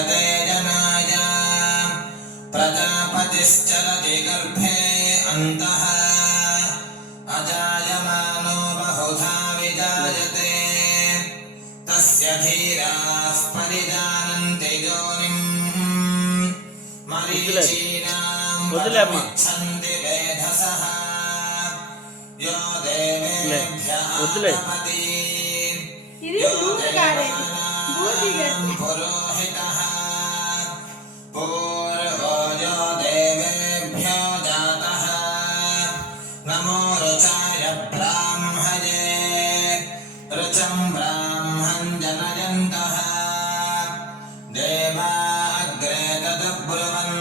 दीयते जनाय प्रजापतिश्चरति गर्भे अन्तः अजायमानो बहुधा विजायते तस्य धीराः परिजानन्ति योनिम् मरीचीनां वदमिच्छन्ति वेधसः यो देवेभ्यः आत्मपति यो देवानां पुरोहितः पूर्वो यो देवेभ्यो जातः नमो ऋचाय ब्राह्मये ऋचं ब्राह्मं जनयन्तः देवा अग्रे तदब्रुवन्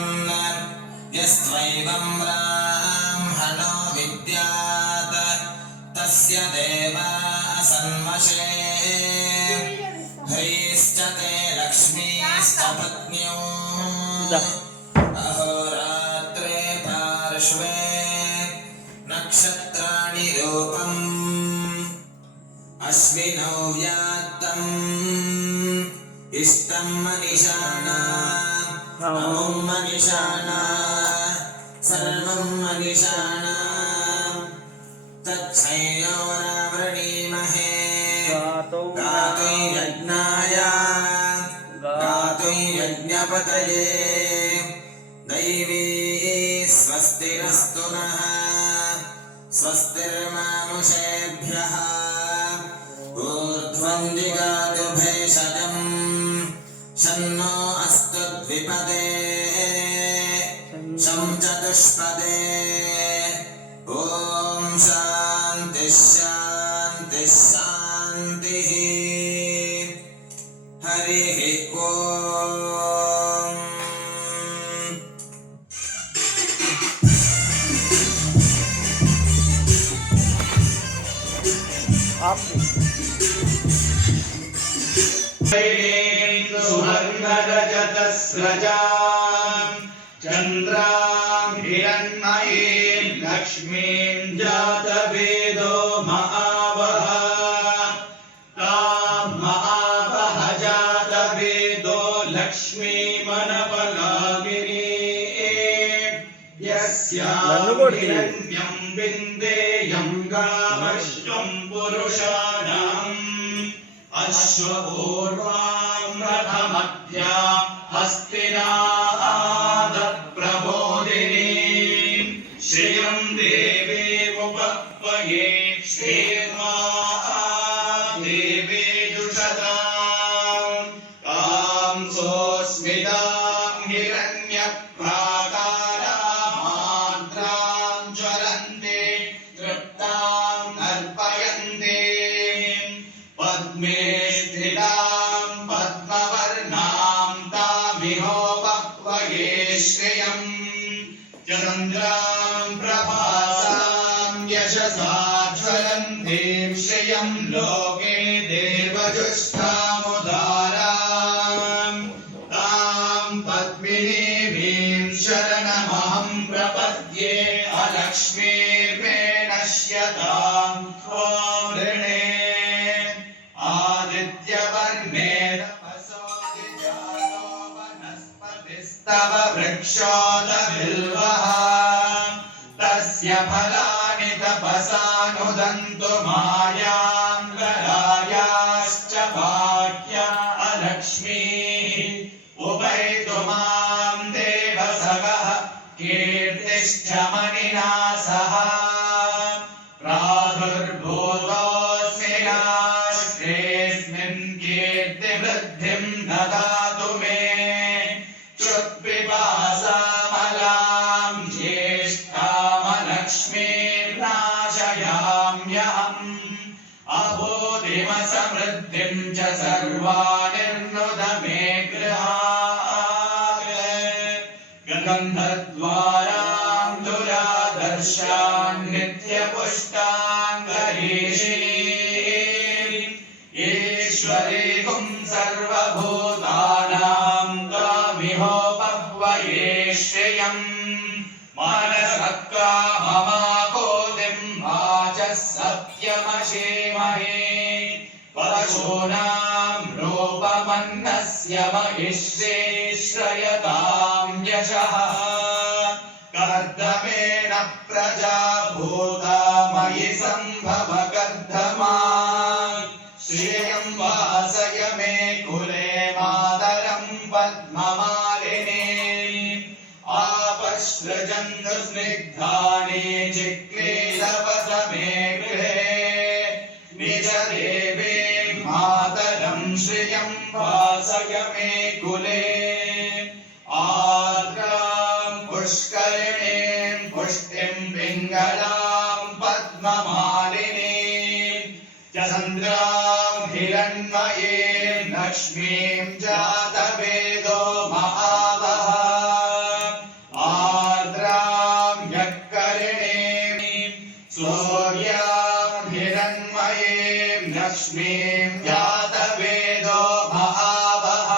यस्त्वैवं ब्राह्मणो विद्यात् तस्य देवा सन्मषे ह्रीश्च ते लक्ष्मीश्च पत्न्यो अहोरात्रे पार्श्वे नक्षत्राणि रूपम् अश्विनौ व्यात्तम् इष्टं मनीषाणा अमुं मनीषाणा सर्वं मनीषाणा तच्छयोरावृणीमहे गातुं यज्ञाय गातुं यज्ञपतये दैवी स्वस्तिरस्तु नः स्वस्तिर्मानुषेभ्यः ऊर्ध्वं जिगातु भेषजम् शन्नो अस्तु द्विपदे शं चतुष्पदे ॐ शान्तिः शान्तिः शान्तिः हरिः ॐ सुवर्णरजतस्रजां चन्द्रां हिरण्मयीं लक्ष्मीं जातवेदो महावः तां महावः जातवेदो लक्ष्मीमनपलागिनीं यस्यां हिरण्यं विन्देयं गामश्वं पुरुषाणाम् अश्वपूर्वां रथमध्या हस्तिनादप्रबोधिनीं श्रियं देवीमुपक्वये श्रीर्मा देवीजुषतां तां सोऽस्मितां हिरण्यप्राकारामार्द्रां ज्वलन्ति तृप्तां अर्पयन्ति पद्मे स्थितां पद्मवर्णां तामिहोपक्वये श्रियं चन्द्रां प्रभासां यशसा ज्वलन्तीं श्रियं लोके देवजुष्टामुदारां तां पद्मिनीं शरणमहं प्रपद्ये अलक्ष्मीर्मे नश्यतां ॐ ऋणे आदित्यवर्णे तपसोऽधिजातो वनस्पतिस्तव वृक्षोदबिल्वः तस्य फलानि तपसानुदन्तु मायां गरायाश्च बाह्य अलक्ष्मीः उपैतु मां देवसगः कीर्तिश्च मनिना सह प्रादुर्भूतोऽस्मि राष्ट्रेऽस्मिन् कीर्तिवृद्धिं ददातु मे चुत्पिपासामलां ज्येष्ठामलक्ष्मीर्नाशयाम्यहम् अबोधिमसमृद्धिं च सर्वानिर्नुद मे गृहात् गन्धद्वारां दुरादर्शान् नित्यपुष्टाङ्गरीषीं ईश्वरीं सर्वभूतानां तामिहोपक्वये श्रियम् मनसक्काममाकोदिं वाचः सत्यमशीमहे पशूनां रूपमन्नः यस्य महिष्ये श्रयतां यशः कर्दमेन प्रजा भूता मयि सम्भव कर्दमा श्रियं वासय मे कुले मातरं पद्ममालिनी आपसृजन्तु स्निग्धानि चिक्रीडवस मे गृहे निजदेवीं मातरं श्रियं वासय मे कुले आर्द्रां पुष्करिणीं पुष्टिं पिङ्गलां पद्ममालिनीं चन्द्रां हिरण्मयीं लक्ष्मीं जातवेदो महावः आर्द्रां यक्करिणीं सूर्यां हिरण्मयीं लक्ष्मीं जातवेदो महावः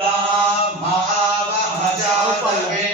तां महावः जातवेदो